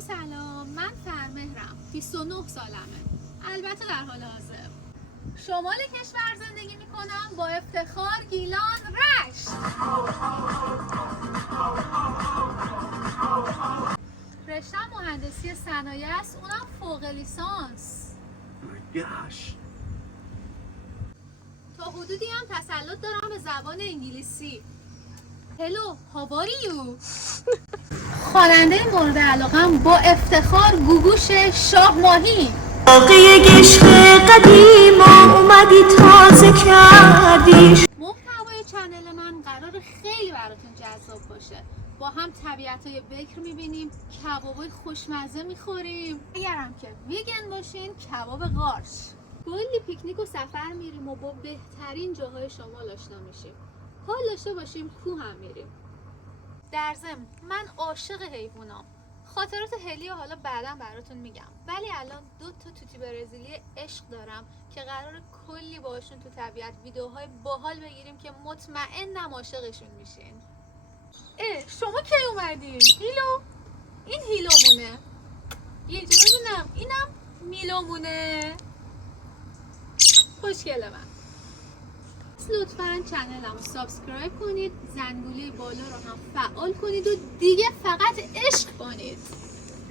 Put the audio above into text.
سلام، من فرمهرم، 29 سالمه، البته در حال حاضر شمال کشور زندگی میکنم، با افتخار گیلان رشت. رشتم مهندسی صنایع است، اونم فوق لیسانس. تا حدودی هم تسلط دارم به زبان انگلیسی. هلو، how are you؟ خواننده مورد علاقم با افتخار گوگوش شاه ماهی. باقی عشق قدیم اومدی تازه کردی. محتوای چنل من قرار خیلی براتون جذاب باشه. با هم طبیعتای بکر میبینیم، کبابای خوشمزه میخوریم، اگرم که ویگن باشین کباب قارچ. کلی پیکنیک و سفر میریم و با بهترین جاهای شمال آشنا میشیم. حال داشته باشیم کوه هم میریم. در ضمن من عاشق حیوانام. خاطرات هلی و حالا بعداً براتون میگم، ولی الان 2 تا توتی برزیلی عشق دارم که قرار کلی باشون تو طبیعت ویدیوهای باحال بگیریم که مطمئنم عاشقشون میشین. شما کی اومدین؟ هیلو؟ این هیلومونه. یه جا ببینم، اینم میلومونه. خوشگله من. لطفاً چنلمو سابسکرایب کنید، زنگوله بالا رو هم فعال کنید و دیگه فقط عشق کنید.